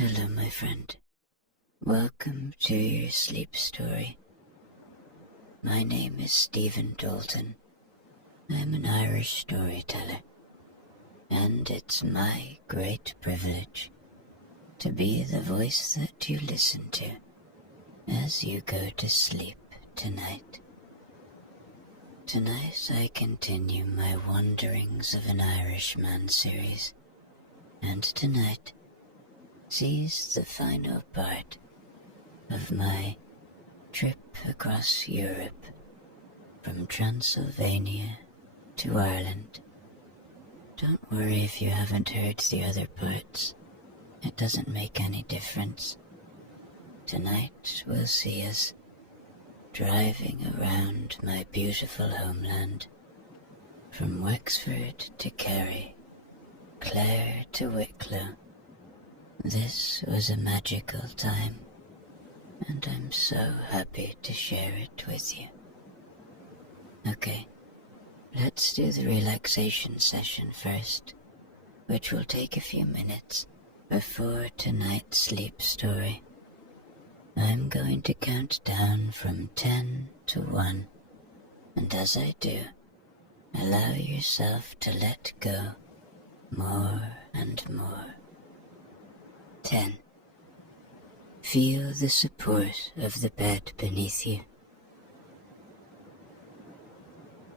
Hello, my friend. Welcome to your sleep story. My name is Stephen Dalton. I'm an Irish storyteller, and it's my great privilege to be the voice that you listen to as you go to sleep tonight. Tonight I continue my Wanderings of an Irishman series, and tonight sees the final part of my trip across Europe from Transylvania to Ireland. Don't worry if you haven't heard the other parts. It doesn't make any difference. Tonight we'll see us driving around my beautiful homeland, from Wexford to Kerry, Clare to Wicklow. This was a magical time, and I'm so happy to share it with you. Okay, let's do the relaxation session first, which will take a few minutes before tonight's sleep story. I'm going to count down from 10 to 1, and as I do, allow yourself to let go more and more. 10. Feel the support of the bed beneath you,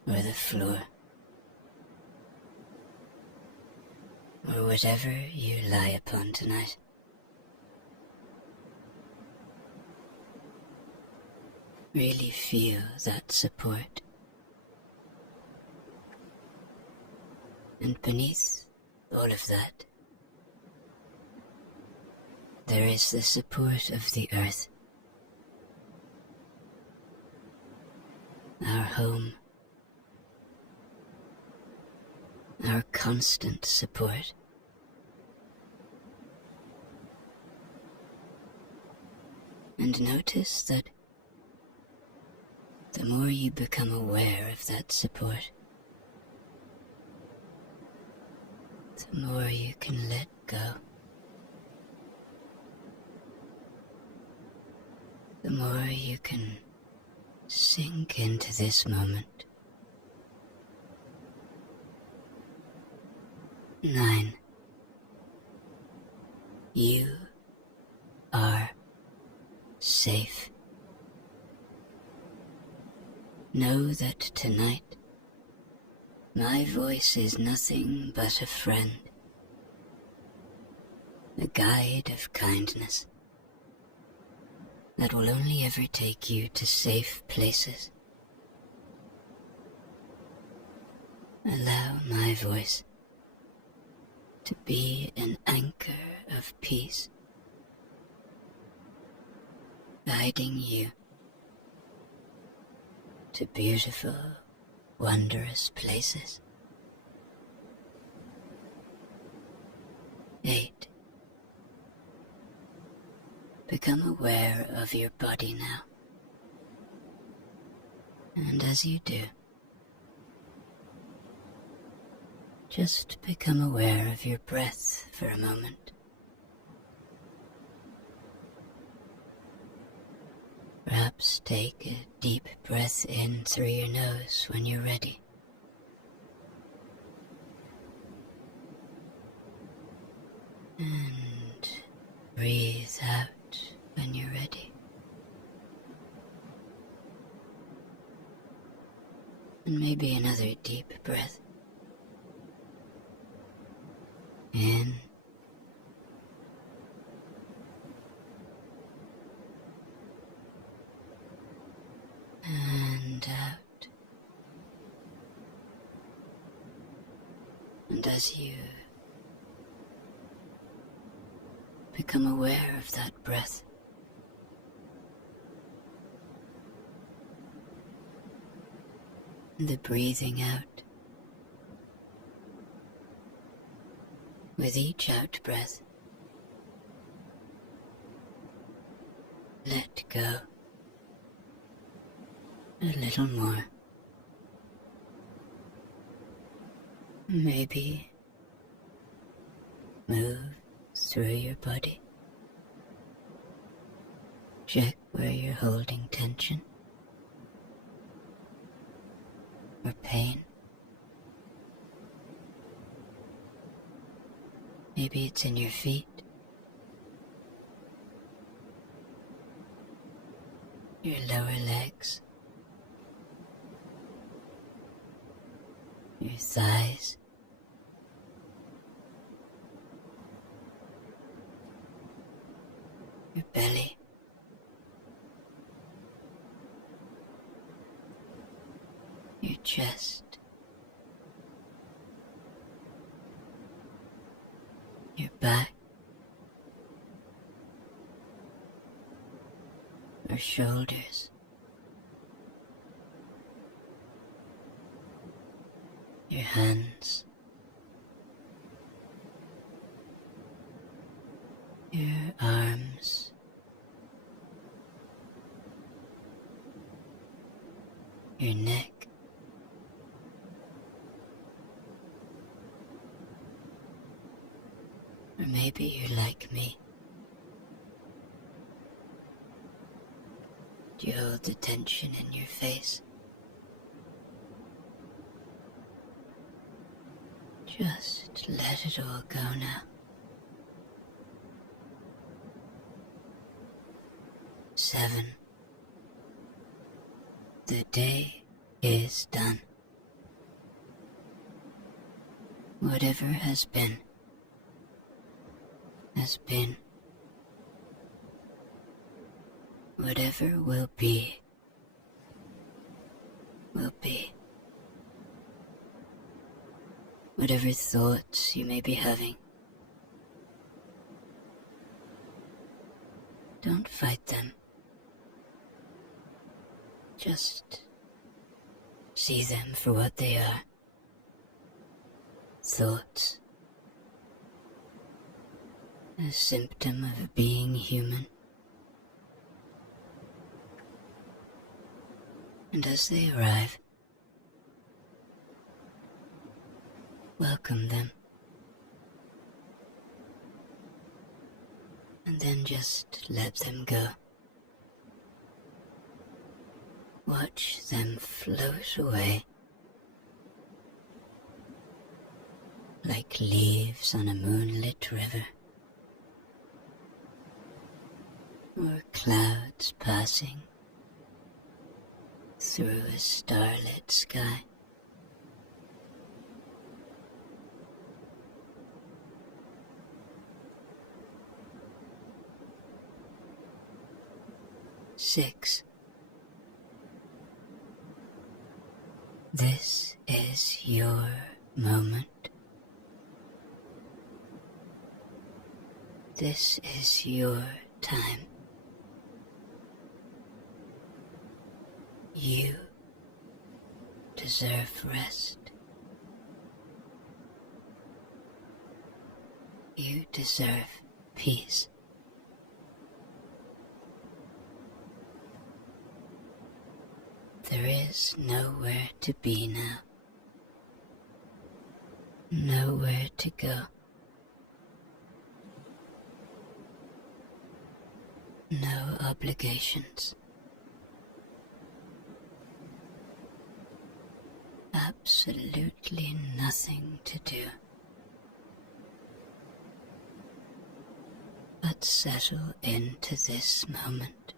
or the floor, or whatever you lie upon tonight. Really feel that support. And beneath all of that, there is the support of the earth, our home, our constant support. And notice that the more you become aware of that support, the more you can let go. The more you can sink into this moment. 9. You are safe. Know that tonight, my voice is nothing but a friend, a guide of kindness that will only ever take you to safe places. Allow my voice to be an anchor of peace, guiding you to beautiful, wondrous places. 8. Become aware of your body now. And as you do, just become aware of your breath for a moment. Perhaps take a deep breath in through your nose when you're ready. And breathe out when you're ready. And maybe another deep breath. In. And out. And as you become aware of that breath, the breathing out, with each out breath, let go a little more. Maybe move through your body Check where you're holding tension or pain. Maybe it's in your feet, your lower legs, your thighs, your belly, your chest, your back, or shoulders, your hands, your arms, your neck, or maybe you're like me. Do you hold the tension in your face? Just let it all go now. 7. The day is done. Whatever has been, has been. Whatever will be, will be. Whatever thoughts you may be having, don't fight them. Just see them for what they are. Thoughts. A symptom of being human. And as they arrive, welcome them. And then just let them go. Watch them float away like leaves on a moonlit river, or clouds passing through a starlit sky. Six. This is your moment. This is your time. You deserve rest. You deserve peace. There is nowhere to be now. Nowhere to go. No obligations. Absolutely nothing to do. But settle into this moment.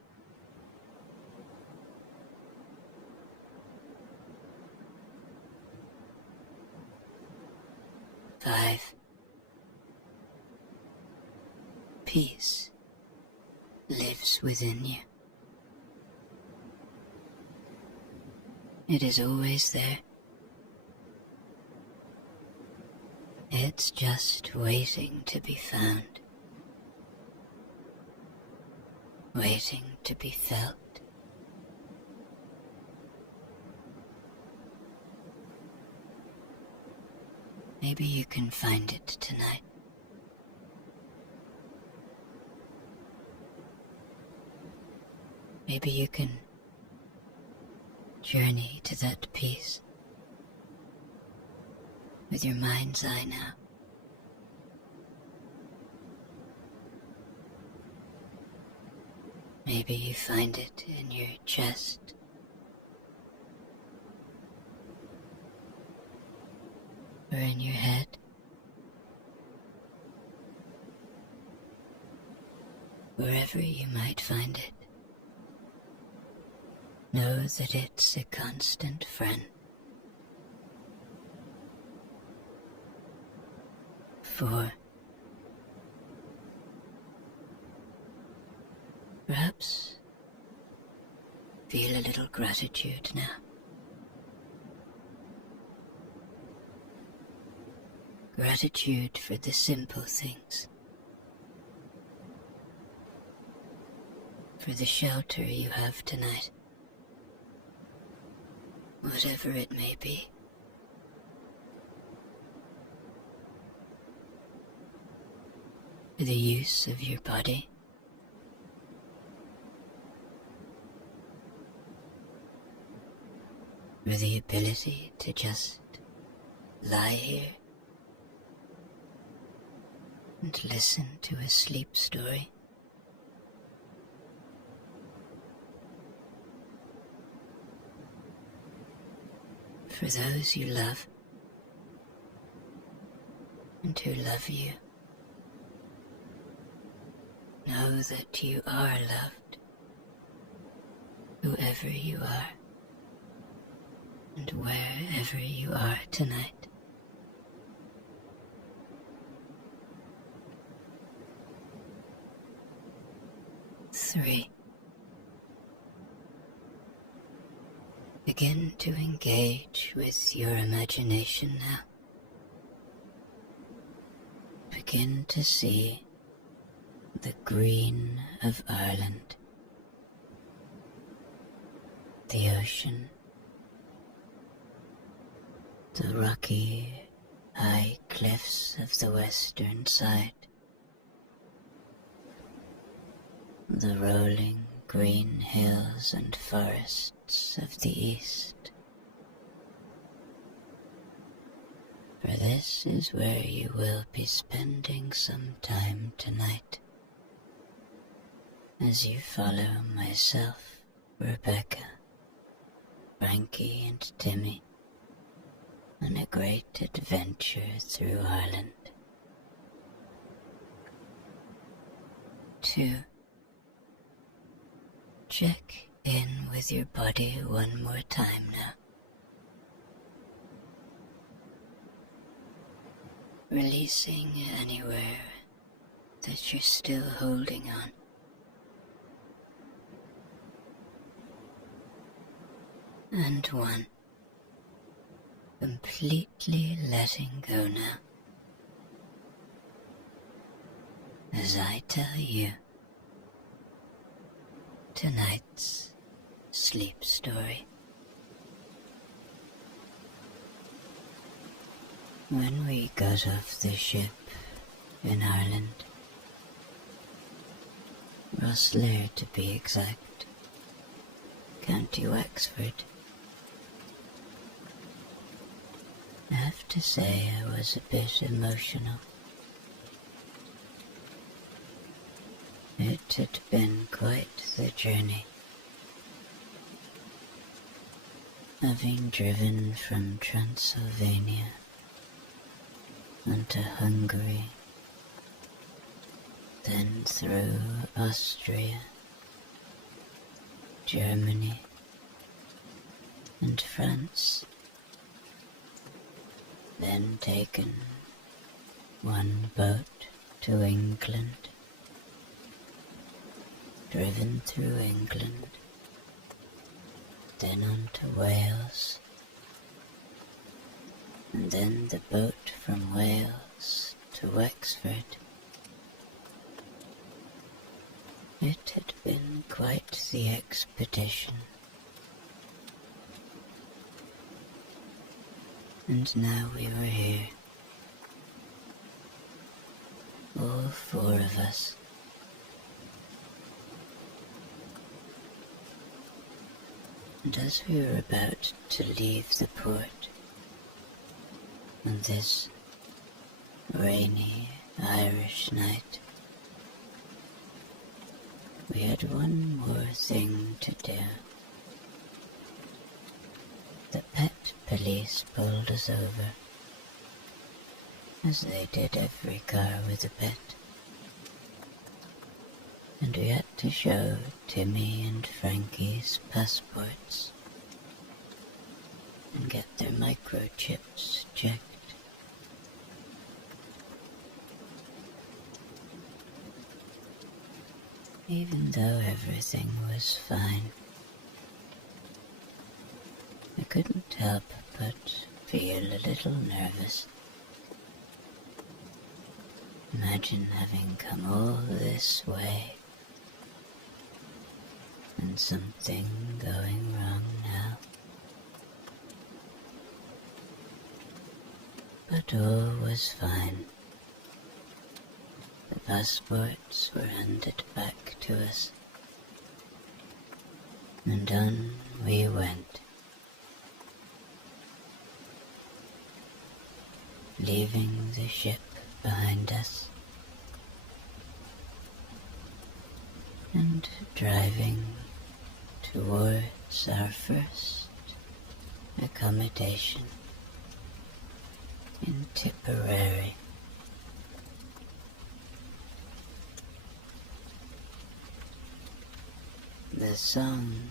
Five. Peace lives within you. It is always there. It's just waiting to be found. Waiting to be felt. Maybe you can find it tonight. Maybe you can journey to that peace with your mind's eye now. Maybe you find it in your chest, or in your head. Wherever you might find it, know that it's a constant friend. For perhaps feel a little gratitude now. Gratitude for the simple things. For the shelter you have tonight. Whatever it may be. For the use of your body. For the ability to just lie here and listen to a sleep story. For those you love and who love you, know that you are loved, whoever you are and wherever you are tonight. Three. Begin to engage with your imagination now. Begin to see the green of Ireland, the ocean, the rocky, high cliffs of the western side, the rolling green hills and forests of the east. For this is where you will be spending some time tonight, as you follow myself, Rebecca, Frankie and Timmy on a great adventure through Ireland. 2. Check in with your body one more time now. Releasing anywhere that you're still holding on. And 1. Completely letting go now. As I tell you tonight's sleep story. When we got off the ship in Ireland, Rosslare to be exact, County Wexford, I have to say I was a bit emotional. It had been quite the journey. Having driven from Transylvania onto Hungary, then through Austria, Germany, and France, then taken one boat to England, driven through England, then on to Wales, and then the boat from Wales to Wexford. It had been quite the expedition. And now we were here, all 4 of us. And as we were about to leave the port, on this rainy Irish night, we had one more thing to do. The pet police pulled us over, as they did every car with a pet. And we had to show Timmy and Frankie's passports and get their microchips checked. Even though everything was fine, I couldn't help but feel a little nervous. Imagine having come all this way and something going wrong now. But all was fine. The passports were handed back to us, and on we went, leaving the ship behind us and driving towards our first accommodation in Tipperary. The song,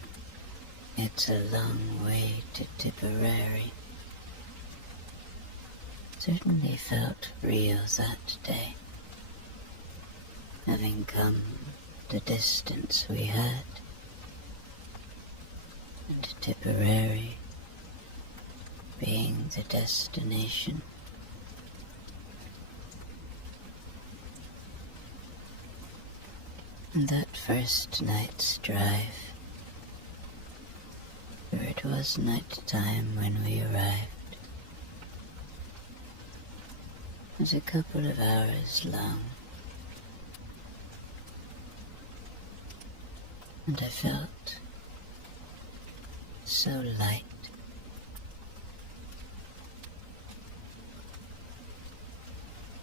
"It's a Long Way to Tipperary," certainly felt real that day, having come the distance we had, and Tipperary being the destination. And that first night's drive, for it was night time when we arrived, was a couple of hours long, and I felt so light.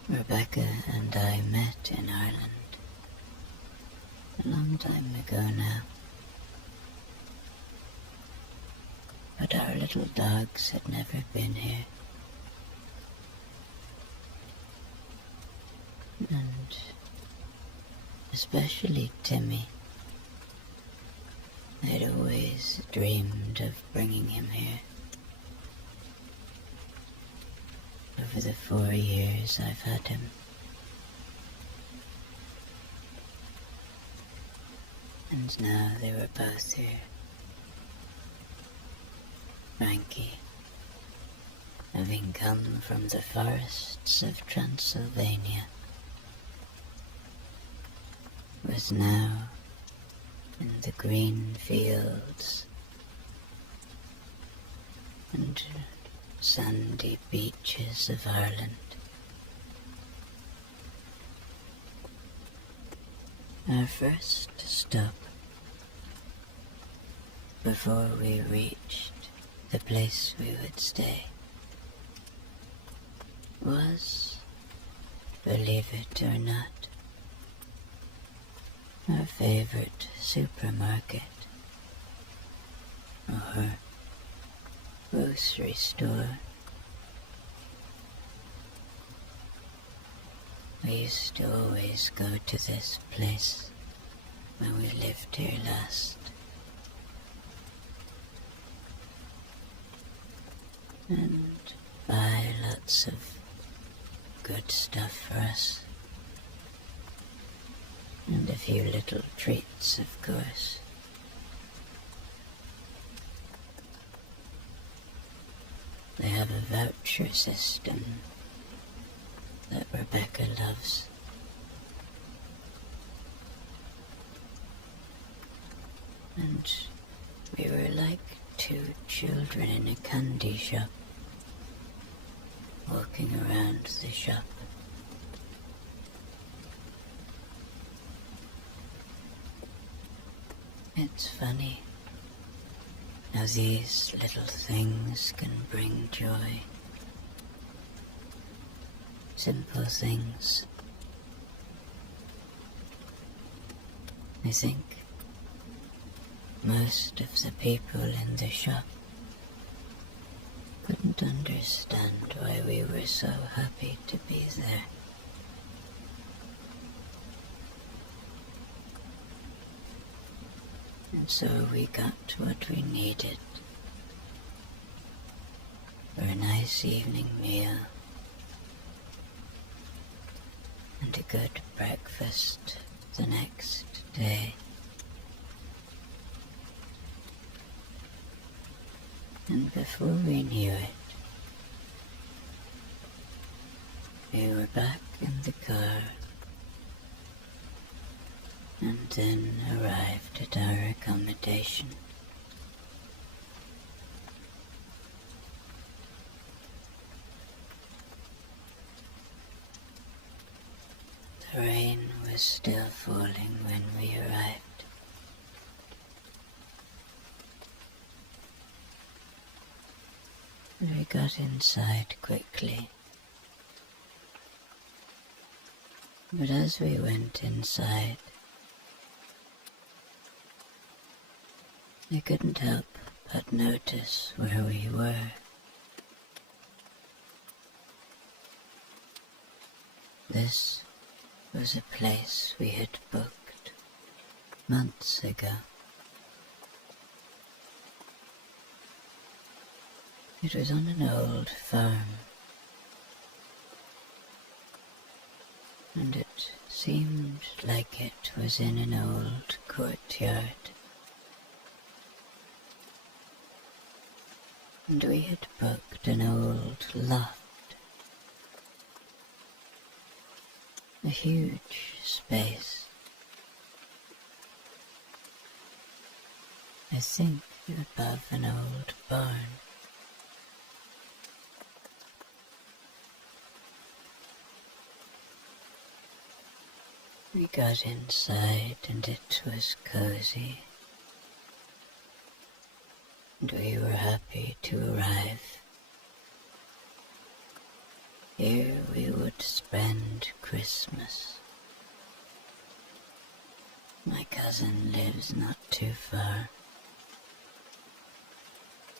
Rebecca and I met in Ireland a long time ago now, but our little dogs had never been here, and especially Timmy. I'd always dreamed of bringing him here. Over the 4 years I've had him. And now they were both here. Frankie, having come from the forests of Transylvania, was now in the green fields and sandy beaches of Ireland. Our first stop, before we reached the place we would stay, was, believe it or not, our favorite supermarket or grocery store. We used to always go to this place when we lived here last. And buy lots of good stuff for us. And a few little treats, of course. They have a voucher system that Rebecca loves. And we were like two children in a candy shop, walking around the shop. It's funny how these little things can bring joy. Simple things. I think most of the people in the shop couldn't understand why we were so happy to be there. And so we got what we needed for a nice evening meal and a good breakfast the next day. And before we knew it, we were back in the car and then arrived at our accommodation. The rain was still falling when we arrived. We got inside quickly. But as we went inside, I couldn't help but notice where we were. This was a place we had booked months ago. It was on an old farm, and it seemed like it was in an old courtyard. And we had booked an old loft, a huge space. I think above an old barn. We got inside and it was cozy, and we were happy to arrive. Here we would spend Christmas. My cousin lives not too far,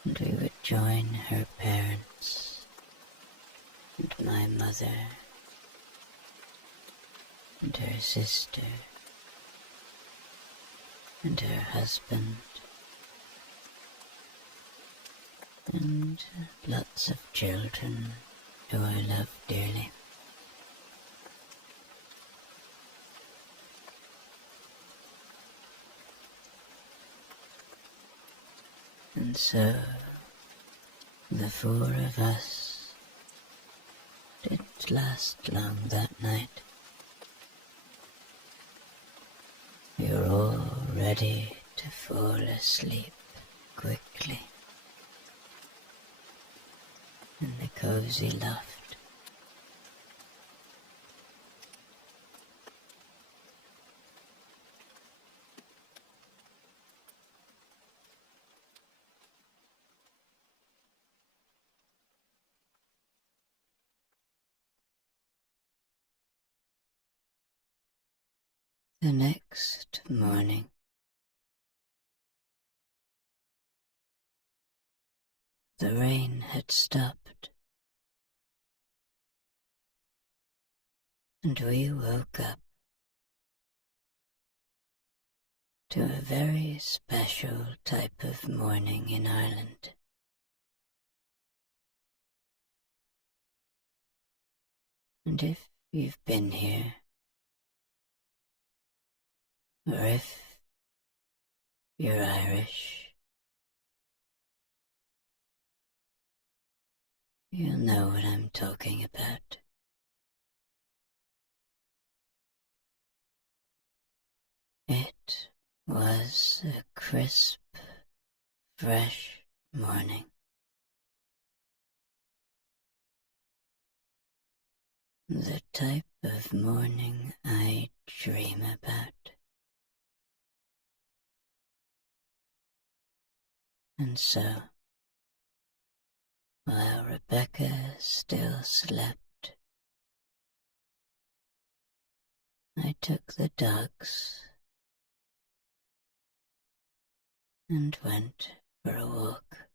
and we would join her parents and my mother and her sister and her husband and lots of children who I love dearly. And so the four of us didn't last long that night. We were all ready to fall asleep quickly in the cozy loft. The next morning, the rain had stopped, and we woke up to a very special type of morning in Ireland. And if you've been here, or if you're Irish, you'll know what I'm talking about. It was a crisp, fresh morning. The type of morning I dream about. And so, while Rebecca still slept, I took the dogs and went for a walk.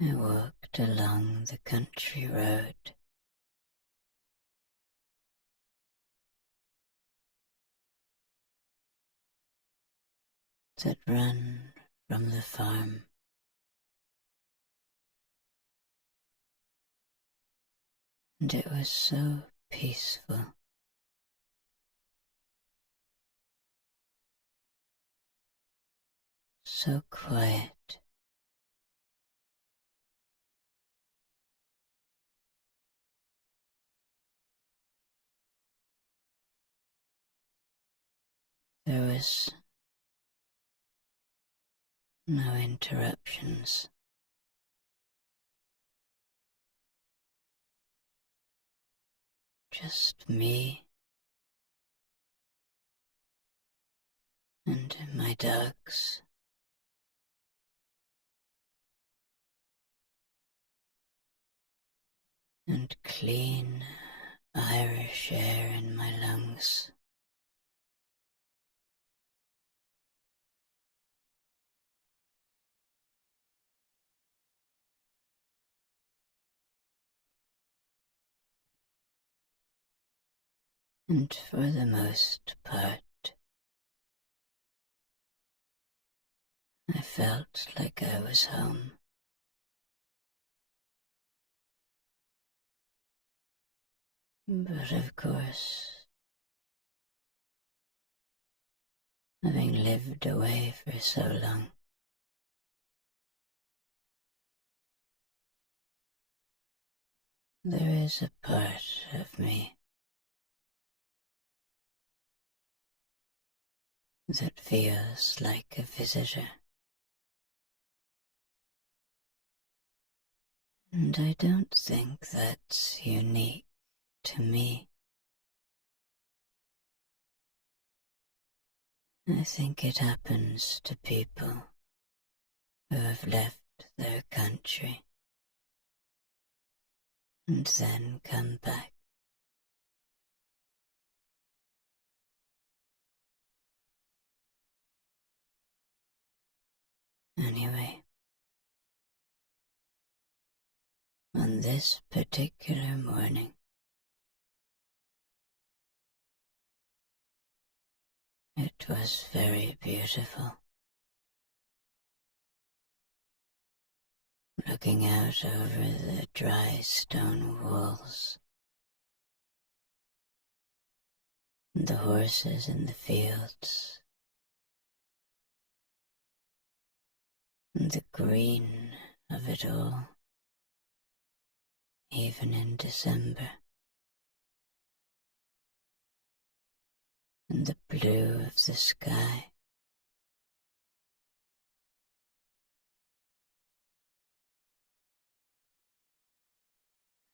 I walked along the country road. That ran from the farm. And it was so peaceful. So quiet. There was no interruptions. Just me and my dogs. And clean Irish air in my lungs. And for the most part, I felt like I was home. But of course, having lived away for so long, there is a part of me that feels like a visitor. And I don't think that's unique to me. I think it happens to people who have left their country and then come back. Anyway, on this particular morning, it was very beautiful. Looking out over the dry stone walls, and the horses in the fields, and the green of it all, even in December, and the blue of the sky.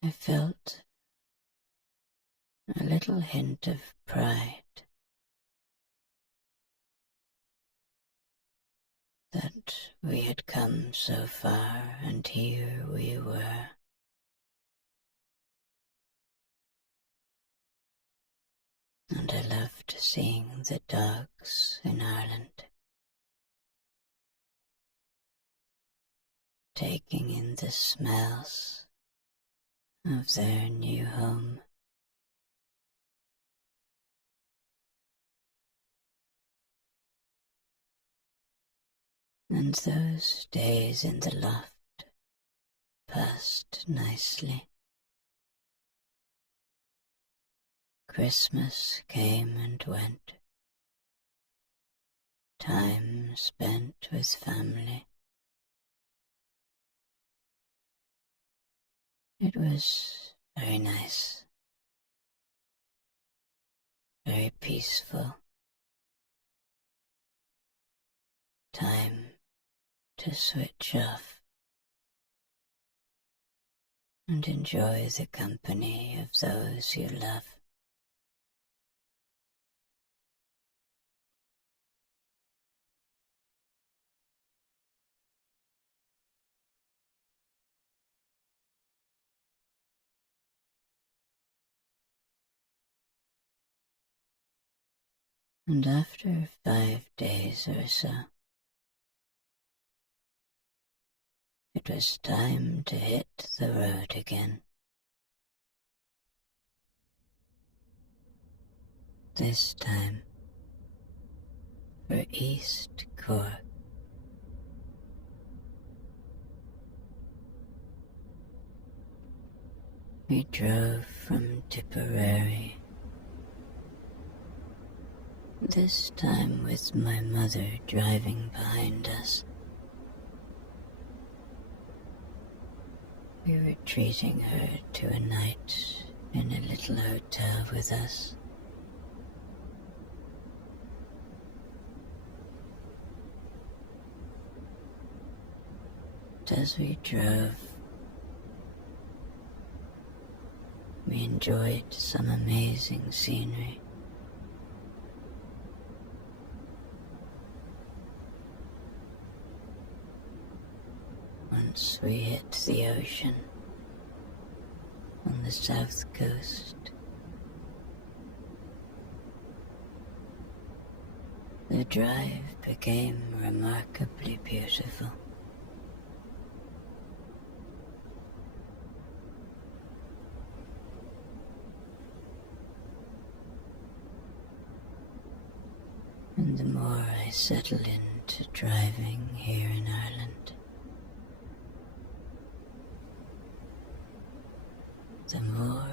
I felt a little hint of pride that we had come so far and here we were. And I loved seeing the dogs in Ireland, taking in the smells of their new home. And those days in the loft passed nicely. Christmas came and went. Time spent with family. It was very nice, very peaceful. Time to switch off and enjoy the company of those you love. And after 5 days or so, it was time to hit the road again. This time for East Cork. We drove from Tipperary, this time with my mother driving behind us. We were treating her to a night in a little hotel with us. As we drove, we enjoyed some amazing scenery. Once we hit the ocean on the south coast, the drive became remarkably beautiful. And the more I settle into driving here in Ireland, the more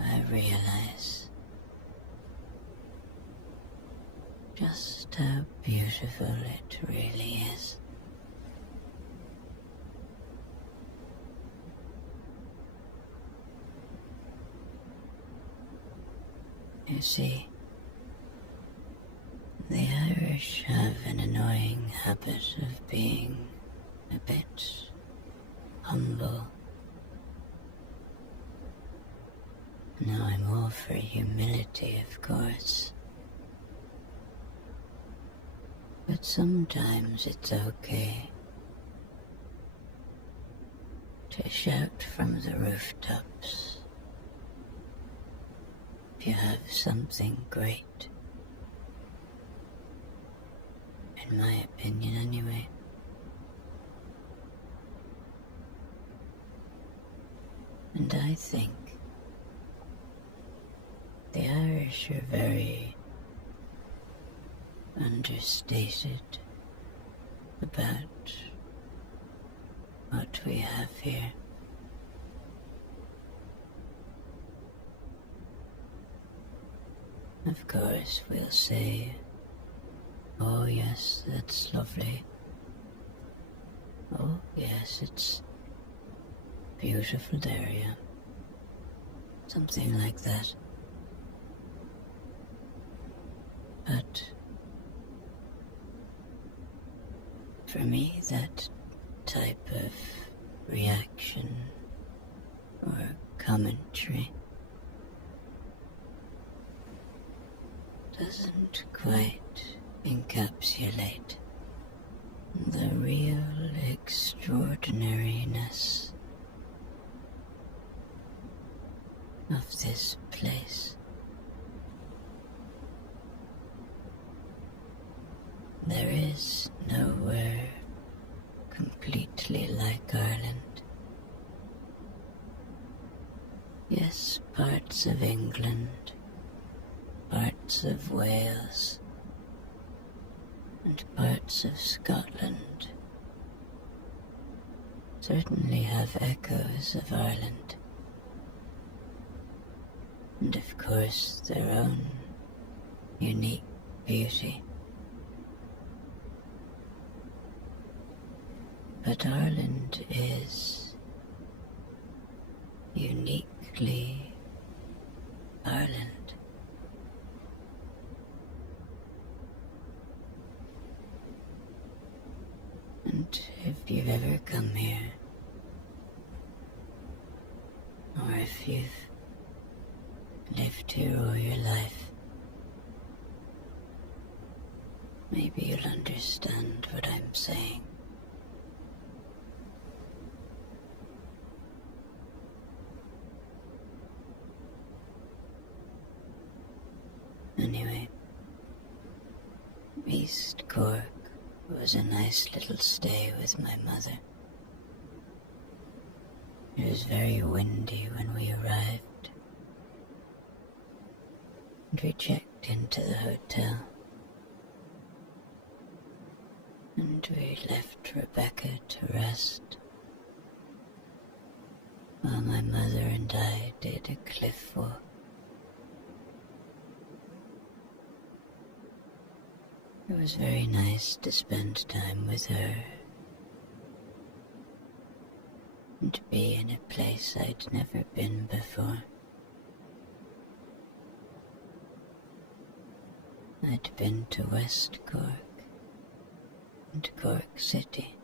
I realize just how beautiful it really is. You see, the Irish have an annoying habit of being a bit humble. Now I'm all for humility, of course. But sometimes it's okay to shout from the rooftops if you have something great. In my opinion, anyway. And I think the Irish are very understated about what we have here. Of course, we'll say, oh yes, that's lovely. Oh yes, it's a beautiful area. Something like that. But for me, that type of reaction or commentary doesn't quite encapsulate the real extraordinariness of this place. There is nowhere completely like Ireland. Yes, parts of England, parts of Wales, and parts of Scotland certainly have echoes of Ireland, and of course their own unique beauty. But Ireland is uniquely Ireland. And if you've ever come here, or if you've lived here all your life, maybe you'll understand what I'm saying. Anyway, Cork was a nice little stay with my mother. It was very windy when we arrived, and we checked into the hotel, and we left Rebecca to rest, while my mother and I did a cliff walk. It was very nice to spend time with her and to be in a place I'd never been before. I'd been to West Cork and Cork City,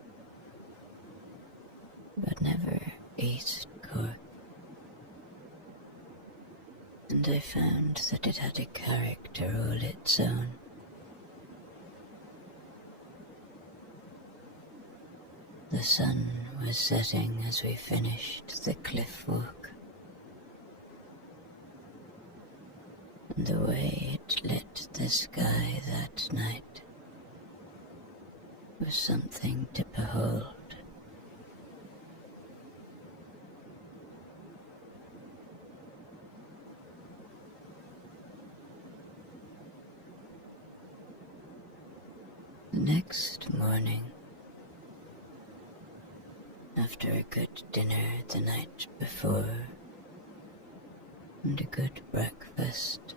but never East Cork, and I found that it had a character all its own. The sun was setting as we finished the cliff walk, and the way it lit the sky that night was something to behold. The next morning, after a good dinner the night before and a good breakfast,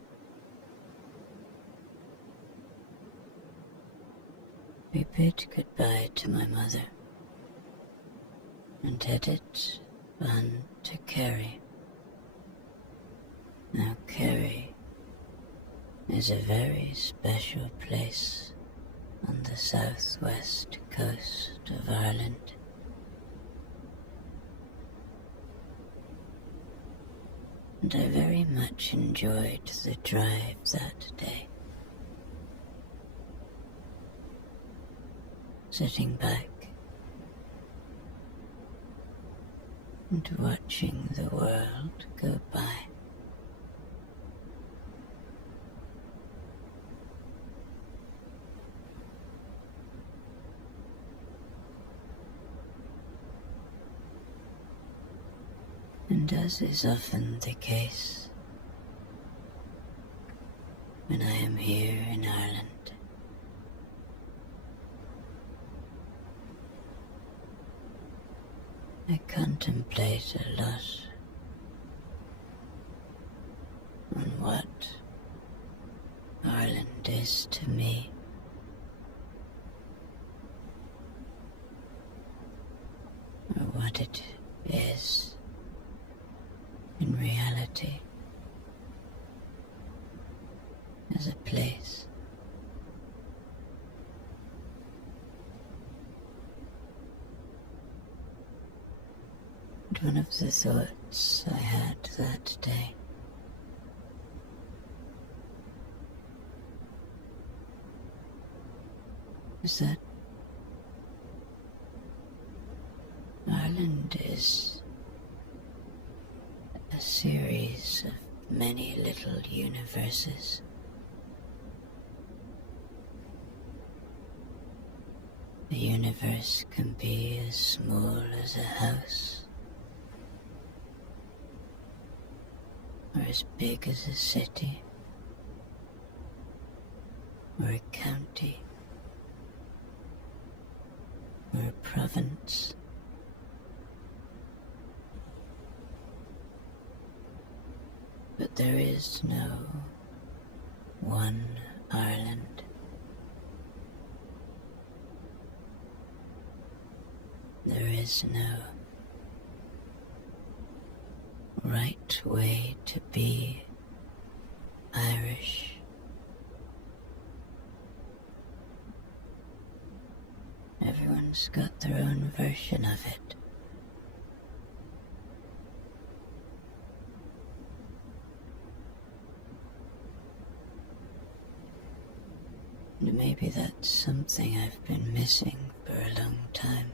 we bid goodbye to my mother and headed on to Kerry. Now Kerry is a very special place on the southwest coast of Ireland. And I very much enjoyed the drive that day. Sitting back and watching the world go by. And as is often the case when I am here in Ireland, I contemplate a lot on what Ireland is to me. Or what it is in reality as a place. And one of the thoughts I had that day was that Ireland is a series of many little universes. A universe can be as small as a house, or as big as a city, or a county, or a province. But there is no one Ireland. There is no right way to be Irish. Everyone's got their own version of it. And maybe that's something I've been missing for a long time.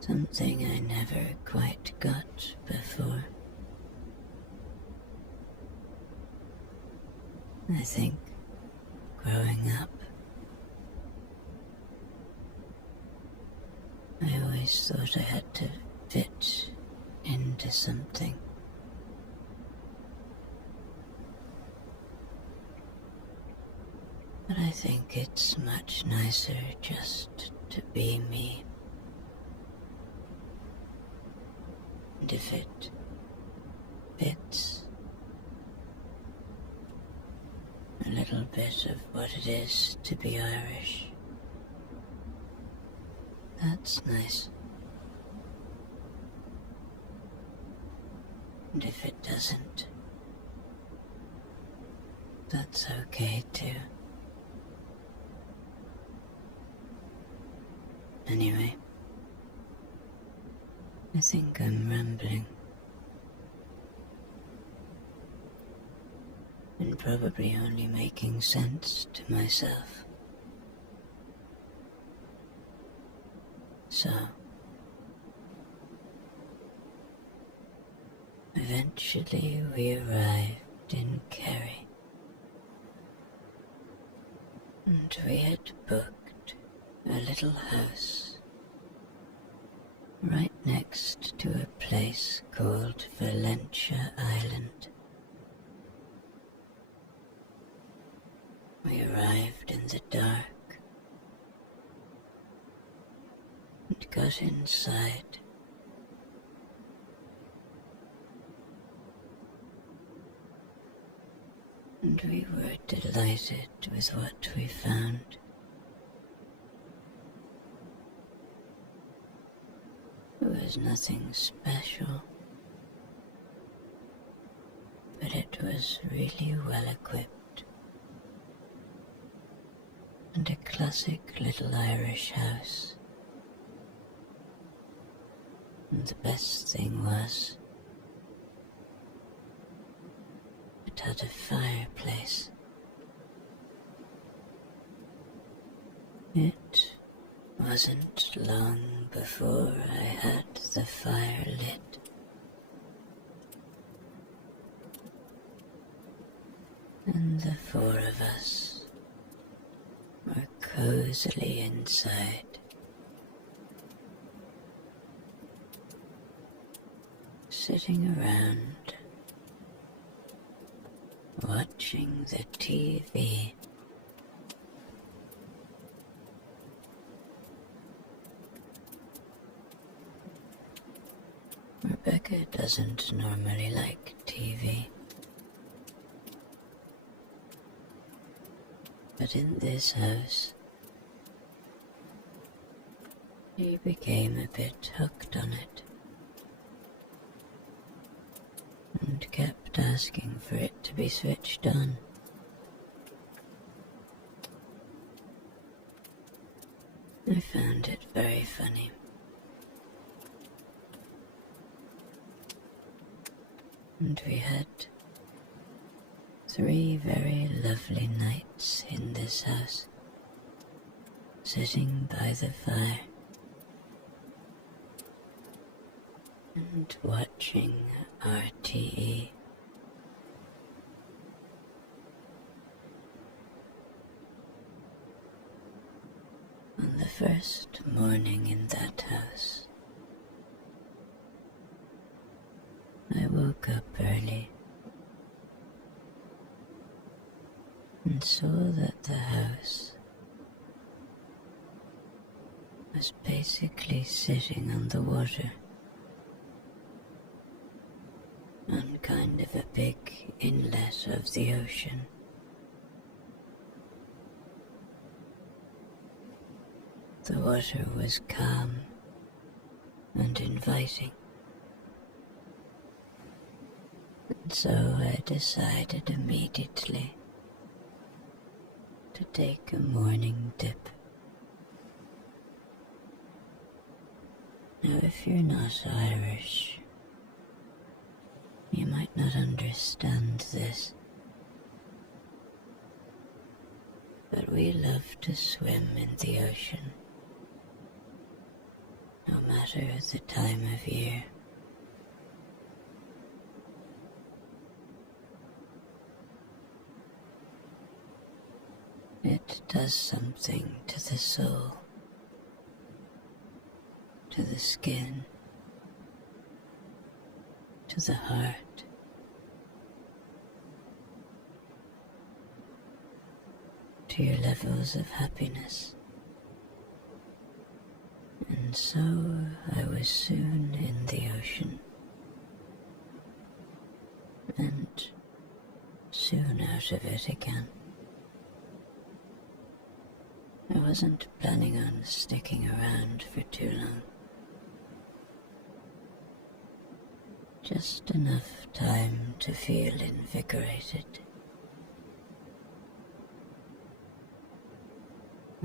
Something I never quite got before. I think growing up, I always thought I had to fit into something. But I think it's much nicer just to be me. And if it fits a little bit of what it is to be Irish, that's nice. And if it doesn't, that's okay too. Anyway, I think I'm rambling. And probably only making sense to myself. So, eventually we arrived in Kerry. And we had booked a little house right next to a place called Valentia Island. We arrived in the dark and got inside. And we were delighted with what we found. It was nothing special, but it was really well equipped, and a classic little Irish house. And the best thing was, it had a fireplace. It wasn't long before I had the fire lit. And the four of us were cozily inside, sitting around, watching the TV. Rebecca doesn't normally like TV, but in this house, she became a bit hooked on it and kept asking for it to be switched on. I found it very funny. And we had 3 very lovely nights in this house, sitting by the fire and watching RTE. On the first morning in that house, I woke up early and saw that the house was basically sitting on the water, on kind of a big inlet of the ocean. The water was calm and inviting. And so I decided immediately to take a morning dip. Now, if you're not Irish, you might not understand this, but we love to swim in the ocean, no matter the time of year. it does something to the soul, to the skin, to the heart. To your levels of happiness. And so I was soon in the ocean, and soon out of it again. I wasn't planning on sticking around for too long. Just enough time to feel invigorated.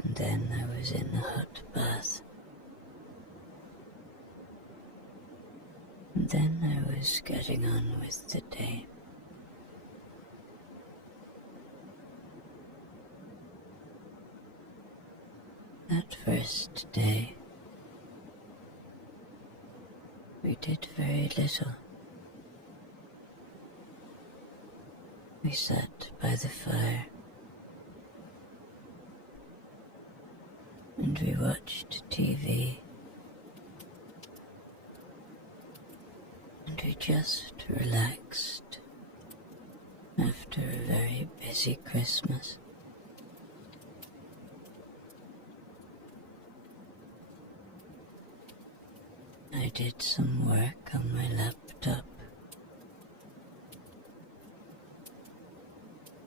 And then I was in the hot bath. And then I was getting on with the day. That first day, we did very little. We sat by the fire, and we watched TV, and we just relaxed after a very busy Christmas. I did some work on my laptop,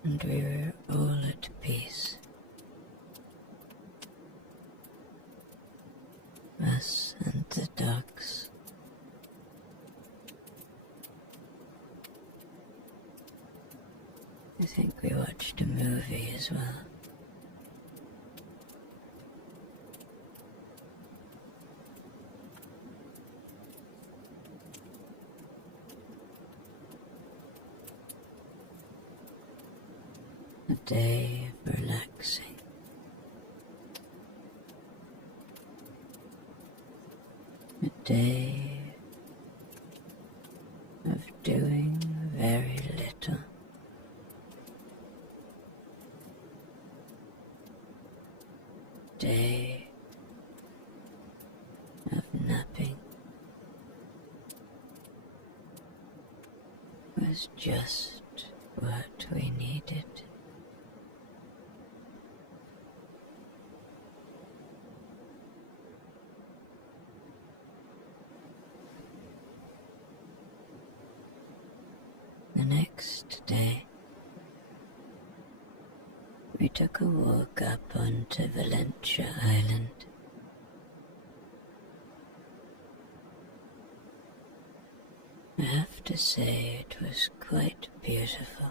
and we were all at peace. Us and the dogs. I think we watched a movie as well. A day of relaxing. A day of doing very little. Day of napping was just what we needed. The next day, we took a walk up onto Valentia Island. I have to say it was quite beautiful.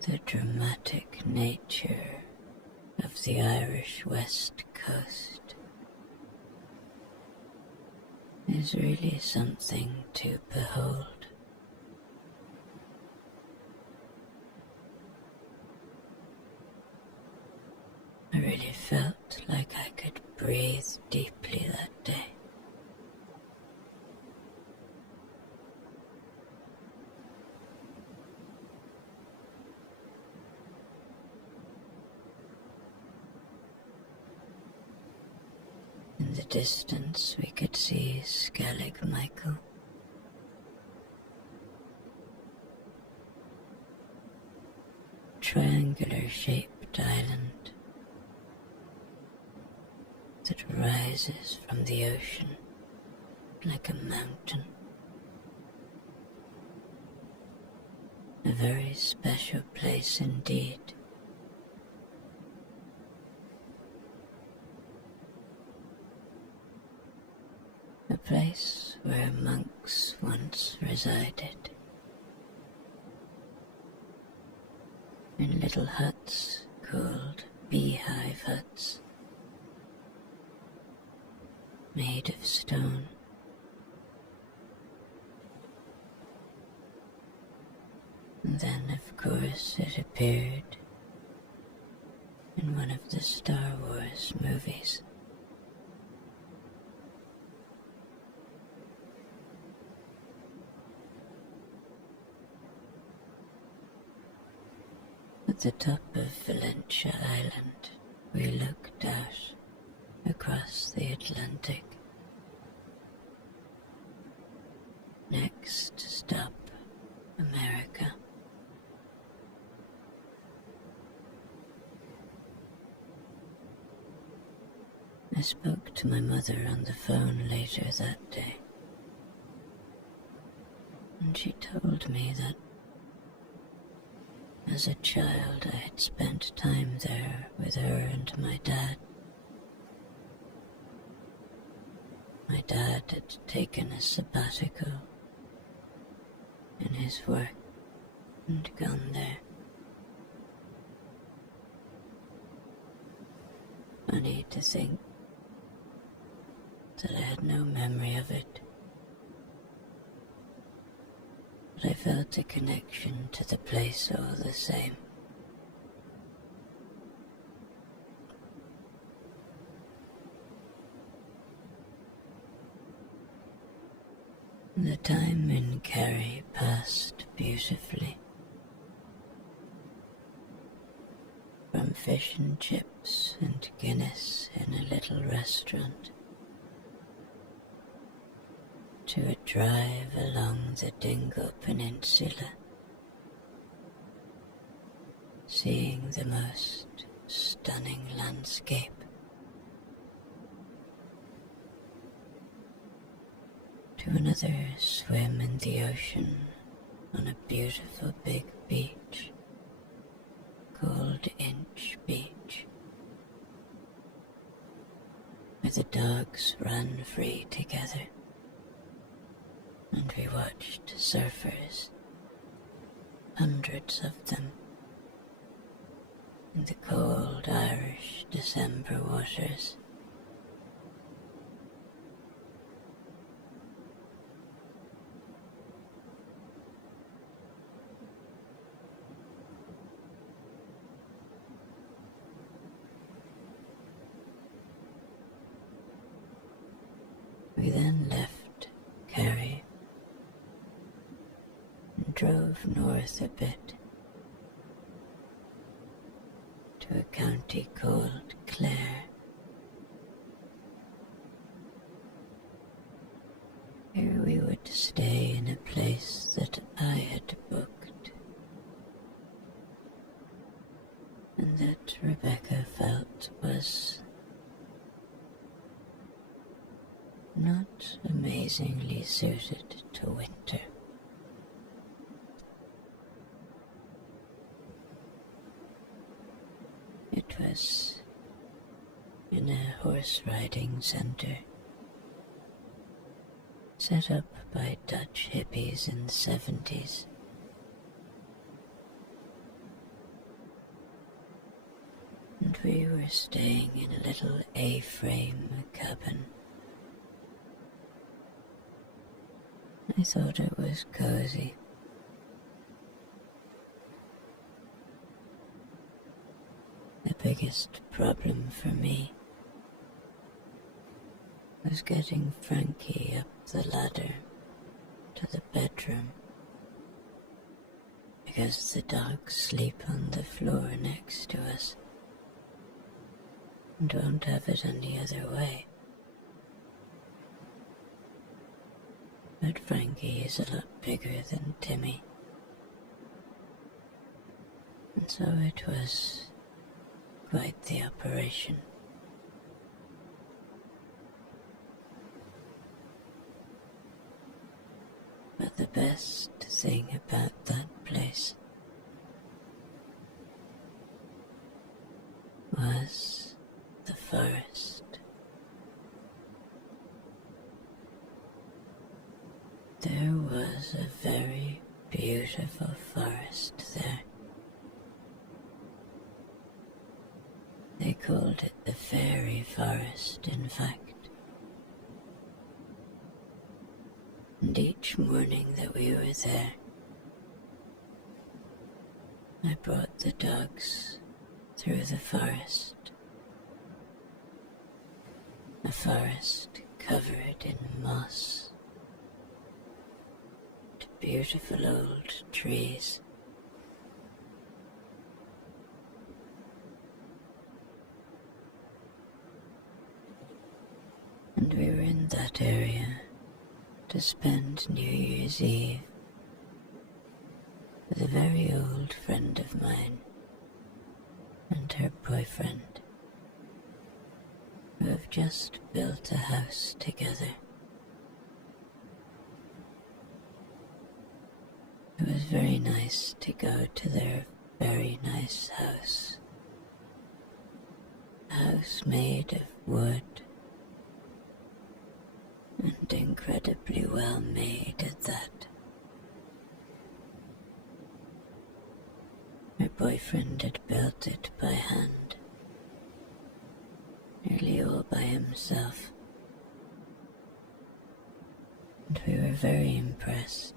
The dramatic nature of the Irish West Coast is really something to behold. I really felt like I could breathe deeply that day. In the distance we could see Skellig Michael. Triangular-shaped island that rises from the ocean like a mountain. A very special place indeed. A place where monks once resided, in little huts called beehive huts, made of stone. And then, of course, it appeared in one of the Star Wars movies. the top of Valentia Island, we looked out across the Atlantic. Next stop, America. I spoke to my mother on the phone later that day, and she told me that as a child I had spent time there with her and my dad. My dad had taken a sabbatical in his work and gone there. Funny to think that I had no memory of it, but I felt a connection to the place all the same. The time in Kerry passed beautifully. From fish and chips and Guinness in a little restaurant, to a drive along the Dingle Peninsula, seeing the most stunning landscape, to another swim in the ocean on a beautiful big beach called Inch Beach, where the dogs ran free together, and we watched surfers, hundreds of them, in the cold Irish December waters. We then left Kerry and drove north a bit to a county called Clare. Here we would stay in a place that I had booked and that Rebecca felt was not amazingly suited to winter. It was in a horse-riding centre set up by Dutch hippies in the 70s. And we were staying in a little A-frame cabin. I thought it was cozy. The biggest problem for me was getting Frankie up the ladder to the bedroom, because the dogs sleep on the floor next to us and won't have it any other way. But Frankie is a lot bigger than Timmy, and so it was quite the operation. But the best thing about that place was the forest. There was a very beautiful forest there. They called it the fairy forest, in fact. And each morning that we were there, I brought the dogs through the forest. A forest covered in moss, beautiful old trees, that area to spend New Year's Eve with a very old friend of mine and her boyfriend, who have just built a house together. It was very nice to go to their very nice house. A house made of wood and incredibly well made at that. My boyfriend had built it by hand, nearly all by himself, and we were very impressed.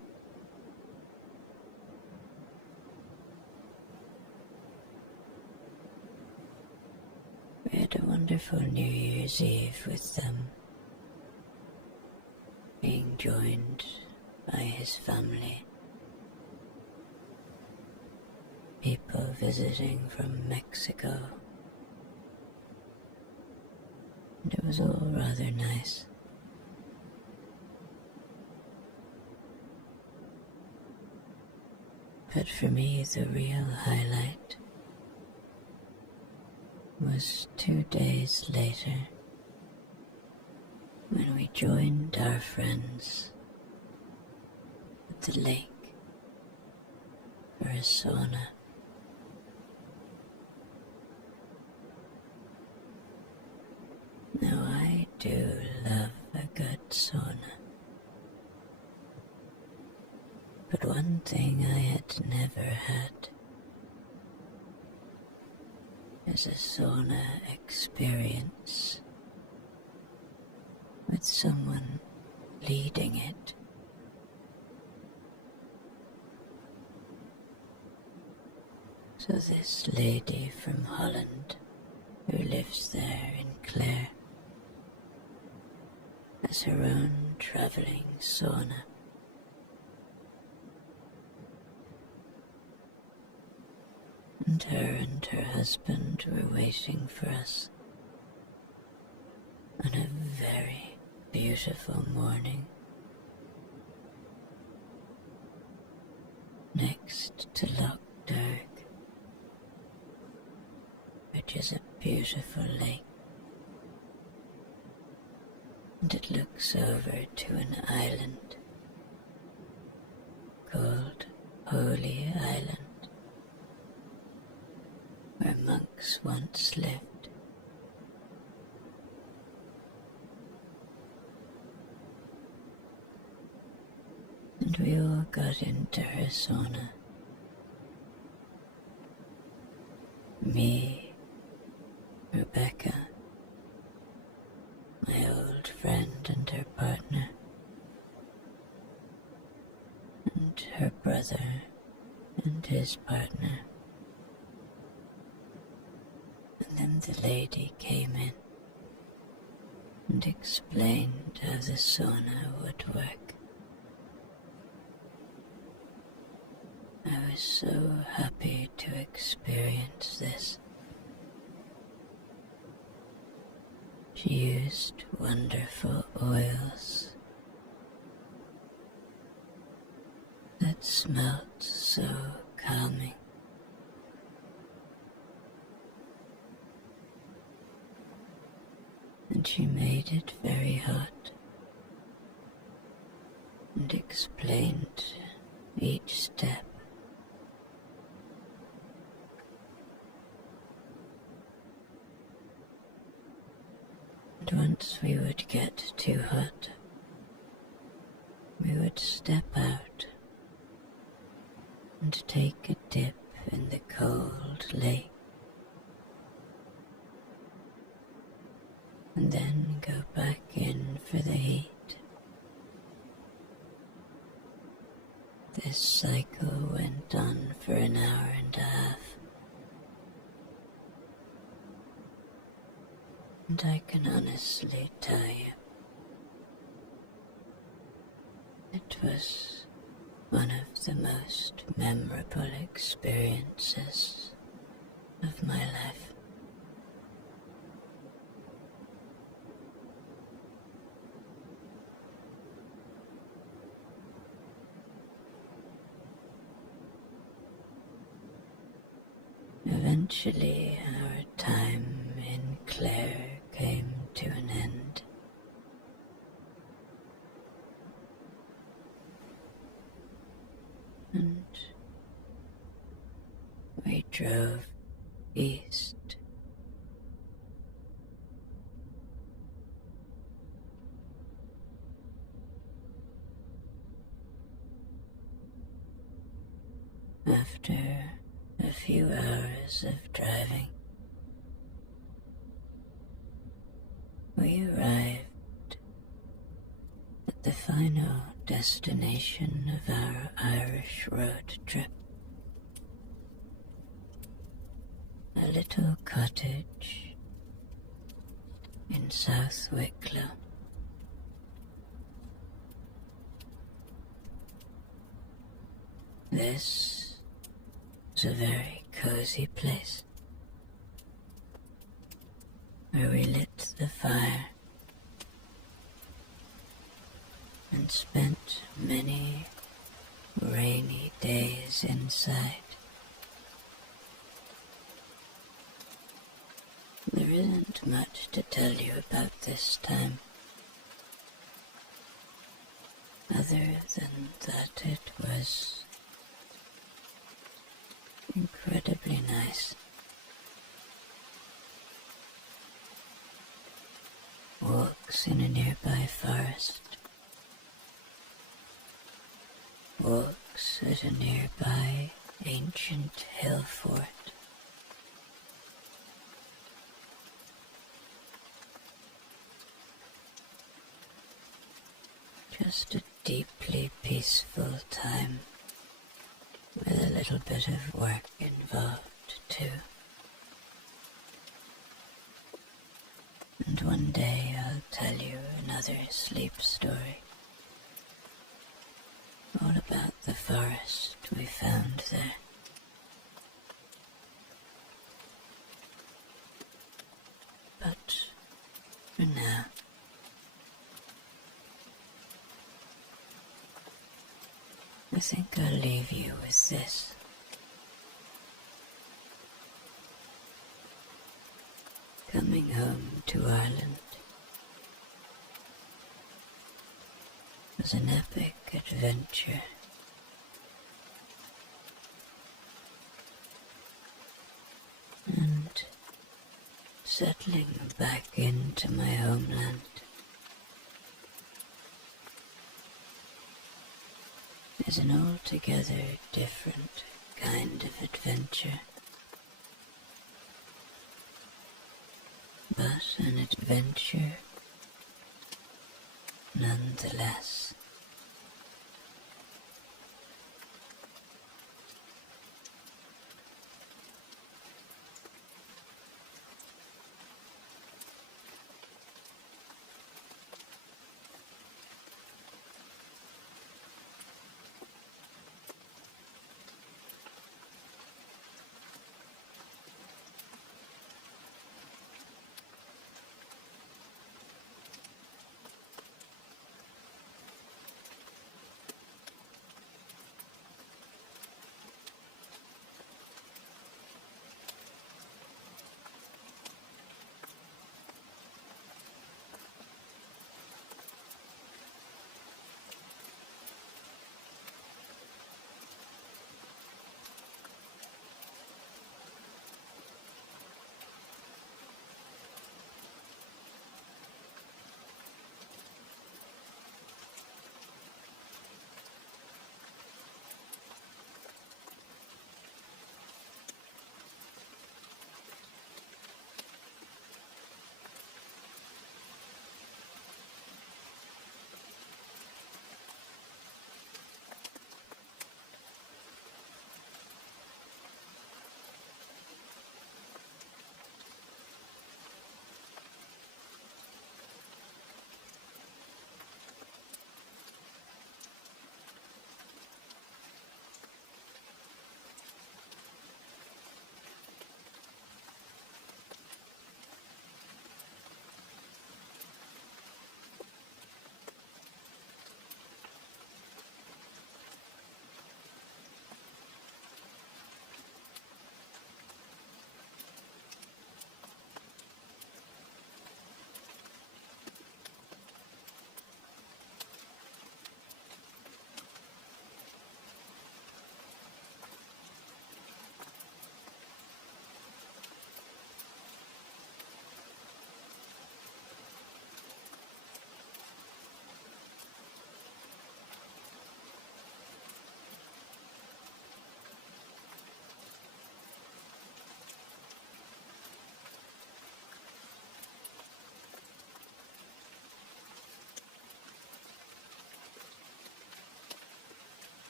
We had a wonderful New Year's Eve with them, being joined by his family, people visiting from Mexico, and it was all rather nice. But for me, the real highlight was 2 days later, when we joined our friends at the lake for a sauna. Now I do love a good sauna, but one thing I had never had is a sauna experience with someone leading it. So this lady from Holland who lives there in Clare has her own travelling sauna. And her husband were waiting for us on a very beautiful morning next to Loch Derg, which is a beautiful lake, and it looks over to an island called Holy Island, where monks once lived. And we all got into her sauna. Me, Rebecca, my old friend and her partner, and her brother and his partner. And then the lady came in and explained how the sauna would work. I was so happy to experience this. She used wonderful oils that smelt so calming. And she made it very hot and explained each step. And once we would get too hot, we would step out and take a dip in the cold lake, and then go back in for the heat. This cycle went on for an hour and a half, and I can honestly tell you, it was one of the most memorable experiences of my life. eventually our time in Clare came to an end. And we drove east. After a few hours of driving, we arrived at the final destination of our Irish road trip. A little cottage in South Wicklow. This was a very cozy place where we lit the fire and spent many rainy days inside. There isn't much to tell you about this time, other than that it was incredibly nice. Walks in a nearby forest, walks at a nearby ancient hill fort. Just a deeply peaceful time with a little bit of work involved too. And one day I'll tell you another sleep story, all about the forest we found there. But for now, I think I'll leave you with this. Coming home to Ireland was an epic adventure. And settling back into my homeland is an altogether different kind of adventure, but an adventure nonetheless.